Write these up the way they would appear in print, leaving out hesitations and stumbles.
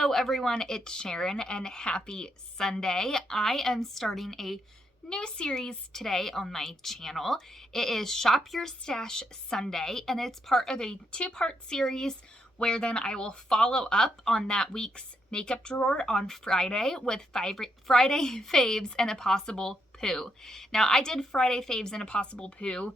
Hello everyone, it's Sharon and happy Sunday. I am starting a new series today on my channel. It is Shop Your Stash Sunday, and it's part of a two-part series where then I will follow up on that week's makeup drawer on Friday with Friday faves and a possible poo. Now I did Friday faves and a possible poo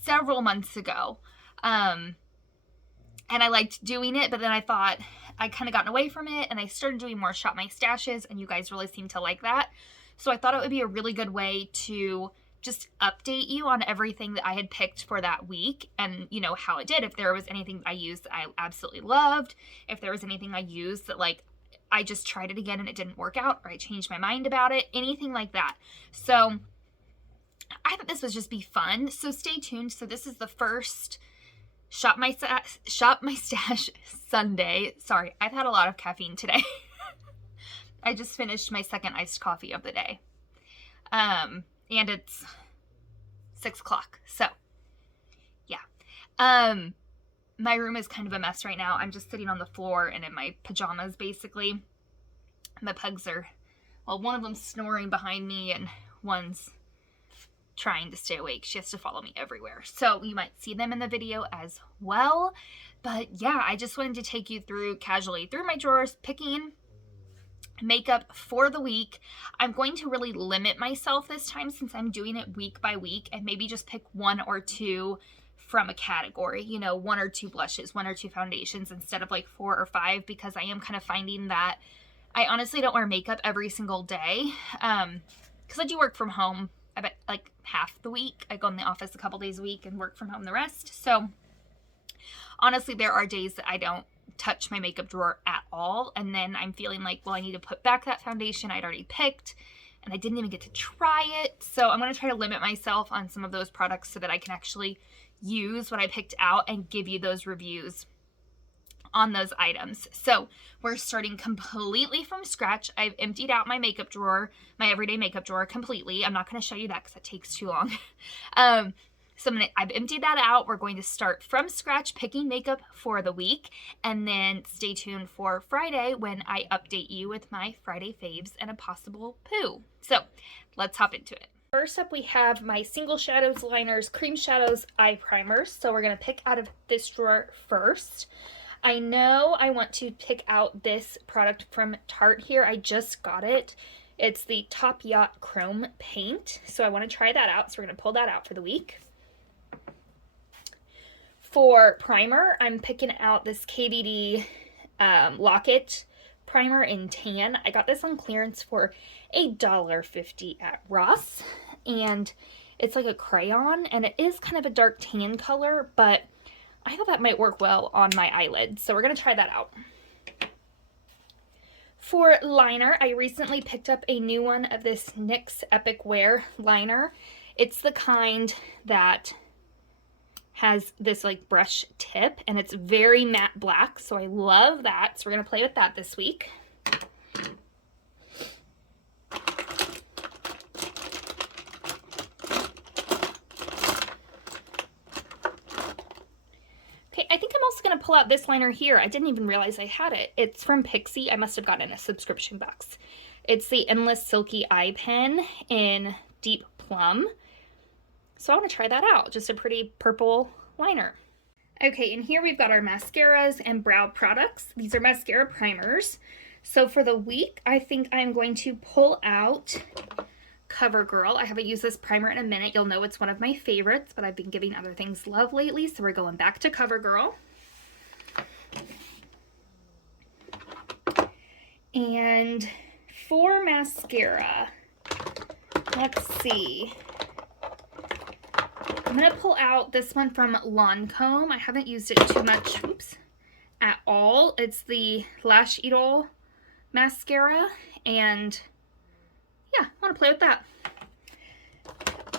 several months ago. And I liked doing it, but then I thought I kind of gotten away from it, and I started doing more Shop My Stashes, and you guys really seem to like that. So I thought it would be a really good way to just update you on everything that I had picked for that week and, you know, how it did. If there was anything I used that I absolutely loved, if there was anything I used that, like, I just tried it again and it didn't work out, or I changed my mind about it, anything like that. So I thought this would just be fun. So stay tuned. So this is the first Shop My Stash Sunday. Sorry, I've had a lot of caffeine today. I just finished my second iced coffee of the day. And it's 6 o'clock. So, yeah. My room is kind of a mess right now. I'm just sitting on the floor and in my pajamas, basically. My pugs are, well, one of them's snoring behind me and one's trying to stay awake. She has to follow me everywhere. So you might see them in the video as well. But yeah, I just wanted to take you through casually through my drawers, picking makeup for the week. I'm going to really limit myself this time since I'm doing it week by week, and maybe just pick one or two from a category, you know, 1 or 2 blushes, 1 or 2 foundations instead of like 4 or 5, because I am kind of finding that I honestly don't wear makeup every single day. Because I do work from home, I bet like half the week. I go in the office a couple days a week and work from home the rest. So honestly, there are days that I don't touch my makeup drawer at all. And then I'm feeling like, well, I need to put back that foundation I'd already picked and I didn't even get to try it. So I'm going to try to limit myself on some of those products so that I can actually use what I picked out and give you those reviews on those items. So we're starting completely from scratch. I've emptied out my makeup drawer, my everyday makeup drawer completely. I'm not going to show you that because that takes too long. I've emptied that out. We're going to start from scratch picking makeup for the week, and then stay tuned for Friday when I update you with my Friday faves and a possible poo. So let's hop into it. First up, we have my Single Shadows Liners, Cream Shadows Eye Primers. So we're going to pick out of this drawer first. I know I want to pick out this product from Tarte here. I just got it. It's the Top Yacht Chrome Paint. So I want to try that out. So we're going to pull that out for the week. For primer, I'm picking out this KVD Lock-It Primer in Tan. I got this on clearance for $1.50 at Ross. And it's like a crayon, and it is kind of a dark tan color, but I thought that might work well on my eyelids, so we're going to try that out. For liner, I recently picked up a new one of this NYX Epic Wear liner. It's the kind that has this like brush tip, and it's very matte black, so I love that. So we're going to play with that this week. I think I'm also going to pull out this liner here. I didn't even realize I had it. It's from Pixi. I must have gotten a subscription box. It's the Endless Silky Eye Pen in Deep Plum. So I want to try that out. Just a pretty purple liner. Okay, and here we've got our mascaras and brow products. These are mascara primers. So for the week, I think I'm going to pull out CoverGirl. I haven't used this primer in a minute. You'll know it's one of my favorites, but I've been giving other things love lately, so we're going back to CoverGirl. And for mascara, let's see. I'm going to pull out this one from Lancome. I haven't used it too much, at all. It's the Lash Idol mascara, and yeah, I want to play with that.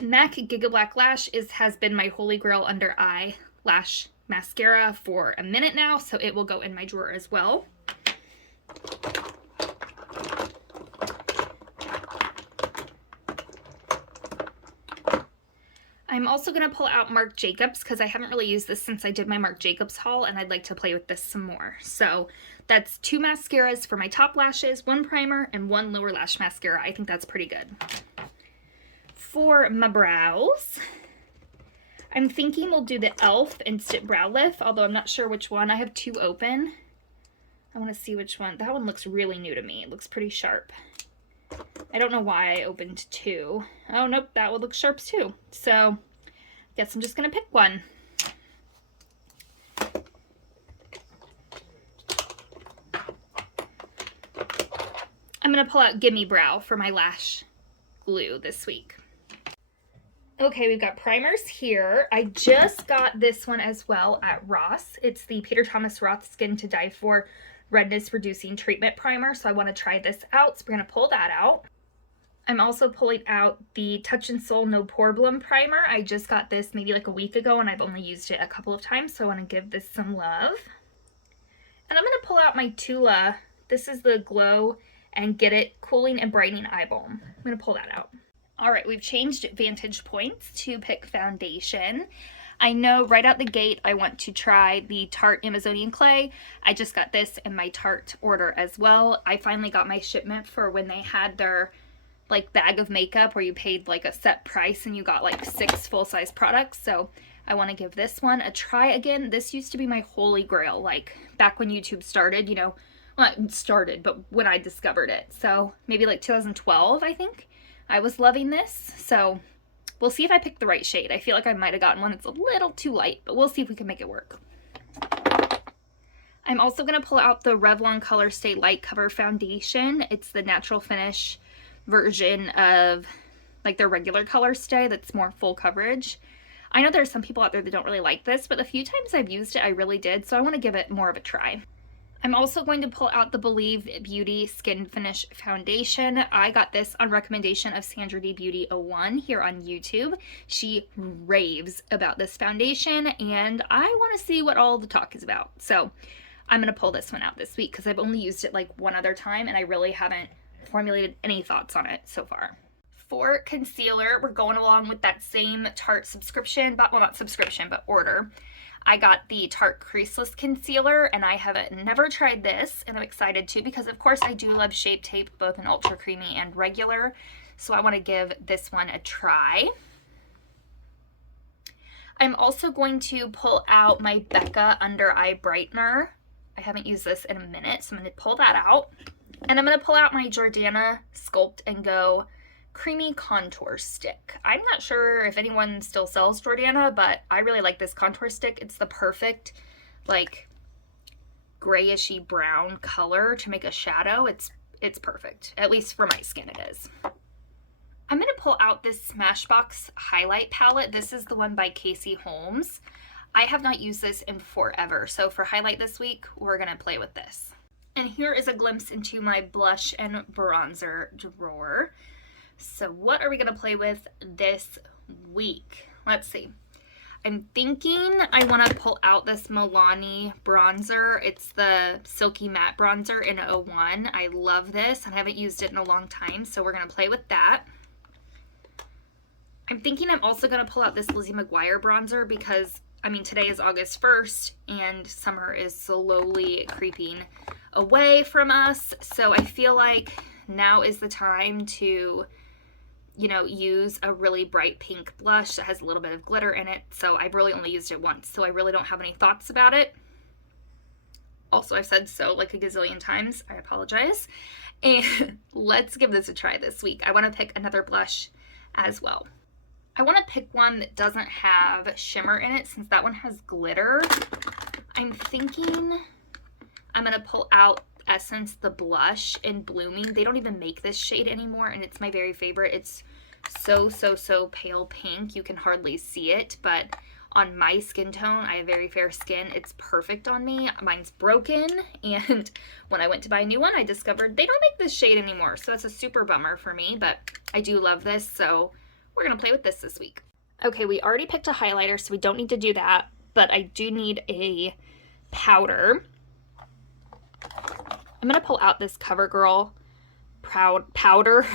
MAC Giga Black Lash has been my holy grail under eye lash mascara for a minute now, so it will go in my drawer as well. I'm also going to pull out Marc Jacobs because I haven't really used this since I did my Marc Jacobs haul, and I'd like to play with this some more. So that's 2 mascaras for my top lashes, 1 primer, and 1 lower lash mascara. I think that's pretty good. For my brows, I'm thinking we'll do the e.l.f. Instant Brow Lift, although I'm not sure which one. I have 2 open. I want to see which one. That one looks really new to me. It looks pretty sharp. I don't know why I opened 2. Oh, nope, that one looks sharp too. So, guess I'm just going to pick one. I'm going to pull out Gimme Brow for my lash glue this week. Okay, we've got primers here. I just got this one as well at Ross. It's the Peter Thomas Roth Skin to Die For Redness Reducing Treatment Primer, so I want to try this out, so we're going to pull that out. I'm also pulling out the Touch in Sol No Problem Primer. I just got this maybe like a week ago, and I've only used it a couple of times, so I want to give this some love. And I'm going to pull out my Tula. This is the Glow and Get It Cooling and Brightening Eye Balm. I'm going to pull that out. All right, we've changed vantage points to pick foundation. I know right out the gate I want to try the Tarte Amazonian Clay. I just got this in my Tarte order as well. I finally got my shipment for when they had their like bag of makeup where you paid like a set price and you got like 6 full-size products. So I want to give this one a try again. This used to be my holy grail, like back when YouTube started, you know, well, not started, but when I discovered it. So maybe like 2012, I think. I was loving this, so we'll see if I picked the right shade. I feel like I might have gotten one that's a little too light, but we'll see if we can make it work. I'm also going to pull out the Revlon Color Stay Light Cover Foundation. It's the natural finish version of like their regular Color Stay that's more full coverage. I know there's some people out there that don't really like this, but the few times I've used it, I really did, so I want to give it more of a try. I'm also going to pull out the Believe Beauty Skin Finish Foundation. I got this on recommendation of Sandra D Beauty 01 here on YouTube. She raves about this foundation, and I want to see what all the talk is about. So I'm going to pull this one out this week because I've only used it like one other time, and I really haven't formulated any thoughts on it so far. For concealer, we're going along with that same Tarte subscription, but well, not subscription, but order. I got the Tarte Creaseless Concealer, and I have never tried this, and I'm excited to because, of course, I do love Shape Tape, both in Ultra Creamy and regular, so I want to give this one a try. I'm also going to pull out my Becca Under Eye Brightener. I haven't used this in a minute, so I'm going to pull that out. And I'm going to pull out my Jordana Sculpt and Go Creamy Contour Stick. I'm not sure if anyone still sells Jordana, but I really like this contour stick. It's the perfect, like, grayishy brown color to make a shadow. It's perfect. At least for my skin it is. I'm going to pull out this Smashbox highlight palette. This is the one by Casey Holmes. I have not used this in forever, so for highlight this week, we're going to play with this. And here is a glimpse into my blush and bronzer drawer. So what are we going to play with this week? Let's see. I'm thinking I want to pull out this Milani bronzer. It's the Silky Matte bronzer in 01. I love this, and I haven't used it in a long time, so we're going to play with that. I'm thinking I'm also going to pull out this Lizzie McGuire bronzer because, I mean, today is August 1st, and summer is slowly creeping away from us, so I feel like now is the time to, you know, use a really bright pink blush that has a little bit of glitter in it. So I've really only used it once, so I really don't have any thoughts about it. Also, I've said so like a gazillion times. I apologize. And let's give this a try this week. I want to pick another blush as well. I want to pick one that doesn't have shimmer in it since that one has glitter. I'm thinking I'm going to pull out Essence the blush in Blooming. They don't even make this shade anymore, and it's my very favorite. It's so pale pink. You can hardly see it, but on my skin tone, I have very fair skin. It's perfect on me. Mine's broken, and when I went to buy a new one, I discovered they don't make this shade anymore, so it's a super bummer for me, but I do love this, so we're gonna play with this week. Okay, we already picked a highlighter, so we don't need to do that, but I do need a powder. I'm going to pull out this CoverGirl powder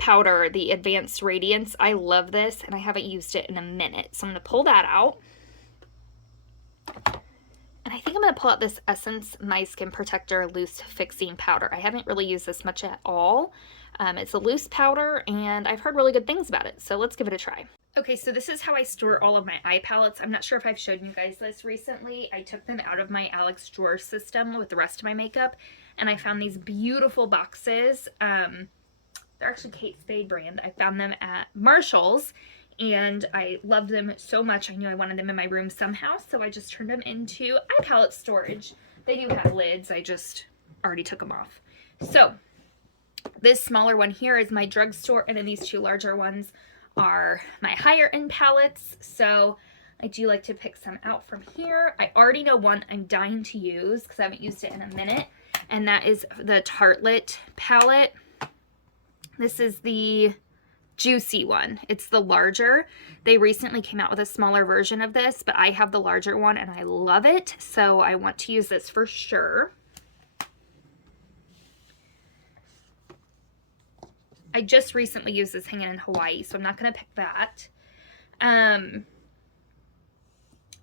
powder, the Advanced Radiance. I love this, and I haven't used it in a minute. So I'm going to pull that out. And I think I'm going to pull out this Essence My Skin Protector Loose Fixing Powder. I haven't really used this much at all. It's a loose powder, and I've heard really good things about it. So let's give it a try. Okay, so this is how I store all of my eye palettes. I'm not sure if I've shown you guys this recently. I took them out of my Alex drawer system with the rest of my makeup, and I found these beautiful boxes. They're actually Kate Spade brand. I found them at Marshall's, and I loved them so much. I knew I wanted them in my room somehow, so I just turned them into eye palette storage. They do have lids. I just already took them off. So this smaller one here is my drugstore, and then these two larger ones are my higher end palettes. So I do like to pick some out from here. I already know one I'm dying to use because I haven't used it in a minute, and that is the Tartelette palette. This is the Juicy one. It's the larger. They recently came out with a smaller version of this, but I have the larger one and I love it, so I want to use this for sure. I just recently used this hanging in Hawaii, so I'm not going to pick that. I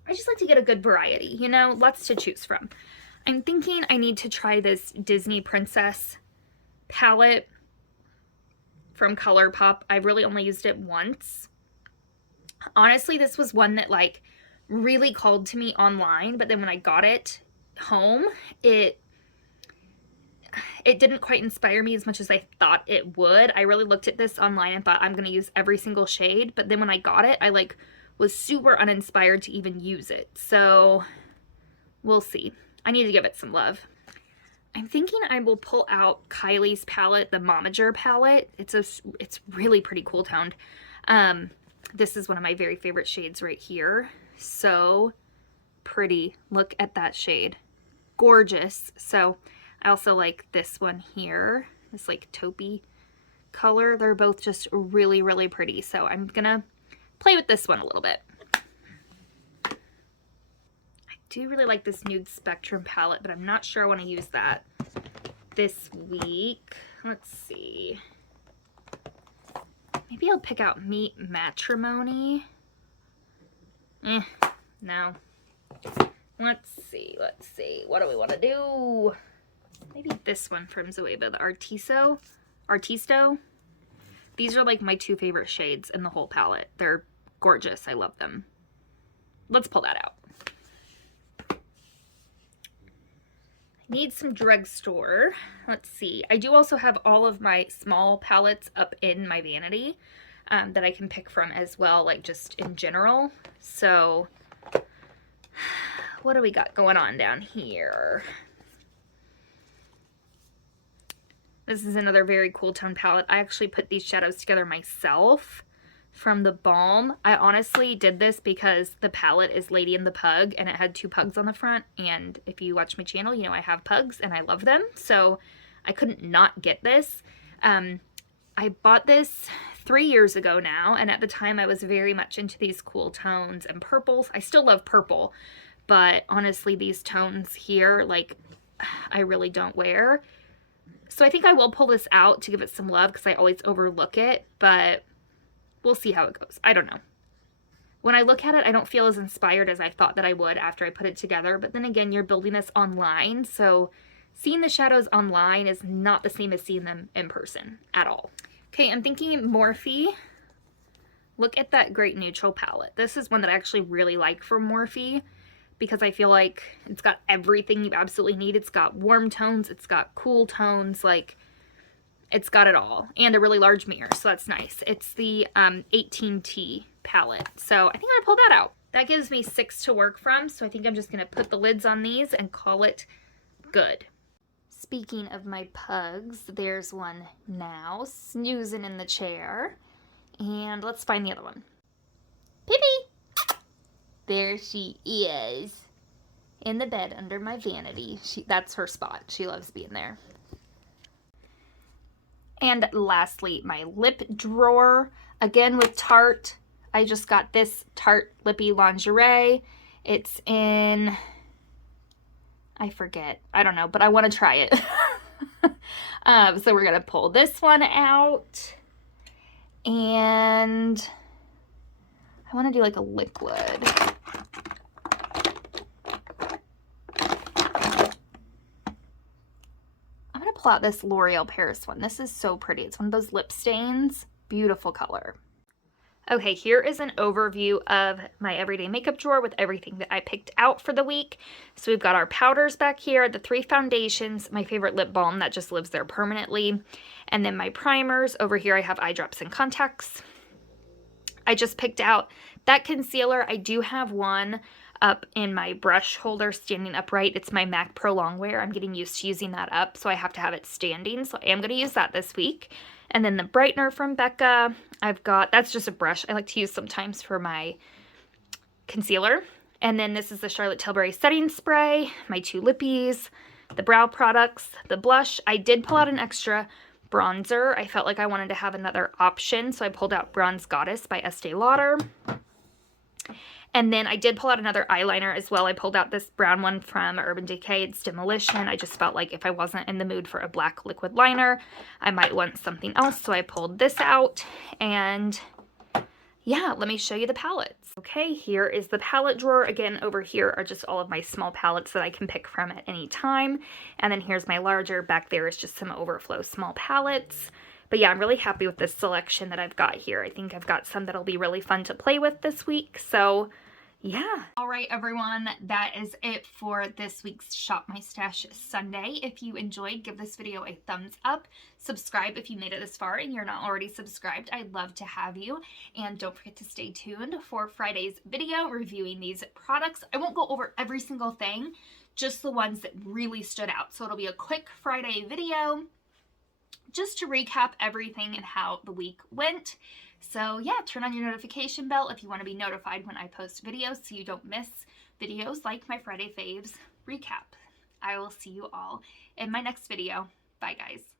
just like to get a good variety, you know, lots to choose from. I'm thinking I need to try this Disney Princess palette from ColourPop. I've really only used it once. Honestly, this was one that like really called to me online, but then when I got it home, it didn't quite inspire me as much as I thought it would. I really looked at this online and thought I'm going to use every single shade, but then when I got it, I like was super uninspired to even use it. So we'll see. I need to give it some love. I'm thinking I will pull out Kylie's palette, the Momager palette. It's really pretty cool toned. This is one of my very favorite shades right here. So pretty. Look at that shade. Gorgeous. So I also like this one here, this like taupey color. They're both just really, really pretty. So I'm gonna play with this one a little bit. I do really like this Nude Spectrum palette, but I'm not sure I want to use that this week. Let's see. Maybe I'll pick out Meet Matrimony. No. Let's see. What do we want to do? Maybe this one from Zoeva, the Artisto. These are like my two favorite shades in the whole palette. They're gorgeous. I love them. Let's pull that out. I need some drugstore. Let's see. I do also have all of my small palettes up in my vanity that I can pick from as well, like just in general. So what do we got going on down here? This is another very cool tone palette. I actually put these shadows together myself from the Balm. I honestly did this because the palette is Lady and the Pug, and it had two pugs on the front. And if you watch my channel, you know I have pugs and I love them. So I couldn't not get this. I bought this 3 years ago now, and at the time I was very much into these cool tones and purples. I still love purple, but honestly these tones here, like, I really don't wear. So I think I will pull this out to give it some love because I always overlook it, but we'll see how it goes. I don't know. When I look at it, I don't feel as inspired as I thought that I would after I put it together, but then again, you're building this online, so seeing the shadows online is not the same as seeing them in person at all. Okay, I'm thinking Morphe. Look at that Great Neutral palette. This is one that I actually really like from Morphe because I feel like it's got everything you absolutely need. It's got warm tones, it's got cool tones, like it's got it all, and a really large mirror, so that's nice. It's the 18T palette, so I think I'm gonna pull that out. That gives me 6 to work from, so I think I'm just gonna put the lids on these and call it good. Speaking of my pugs, there's one now snoozing in the chair, and let's find the other one. Pippi! There she is, in the bed under my vanity. That's her spot. She loves being there. And lastly, my lip drawer, again with Tarte. I just got this Tarte Lippy Lingerie. It's in, I forget, I don't know, but I want to try it. So we're going to pull this one out. And I want to do like a liquid. I'm going to pull out this L'Oreal Paris one. This is so pretty. It's one of those lip stains. Beautiful color. Okay, here is an overview of my everyday makeup drawer with everything that I picked out for the week. So we've got our powders back here, the 3 foundations, my favorite lip balm that just lives there permanently, and then my primers. Over here I have eye drops and contacts. I just picked out that concealer. I do have one up in my brush holder standing upright. It's my MAC Pro Longwear. I'm getting used to using that up, so I have to have it standing. So I am going to use that this week. And then the brightener from Becca, I've got, that's just a brush I like to use sometimes for my concealer. And then this is the Charlotte Tilbury setting spray, my 2 lippies, the brow products, the blush. I did pull out an extra bronzer. I felt like I wanted to have another option, so I pulled out Bronze Goddess by Estee Lauder. And then I did pull out another eyeliner as well. I pulled out this brown one from Urban Decay. It's Demolition. I just felt like if I wasn't in the mood for a black liquid liner, I might want something else. So I pulled this out, and yeah, let me show you the palettes. Okay, here is the palette drawer. Again, over here are just all of my small palettes that I can pick from at any time. And then here's my larger. Back there is just some overflow small palettes. But yeah, I'm really happy with this selection that I've got here. I think I've got some that'll be really fun to play with this week. So yeah. All right, everyone, that is it for this week's Shop My Stash Sunday. If you enjoyed, give this video a thumbs up. Subscribe if you made it this far and you're not already subscribed. I'd love to have you. And don't forget to stay tuned for Friday's video reviewing these products. I won't go over every single thing, just the ones that really stood out. So it'll be a quick Friday video just to recap everything and how the week went. So yeah, turn on your notification bell if you want to be notified when I post videos so you don't miss videos like my Friday Faves recap. I will see you all in my next video. Bye, guys.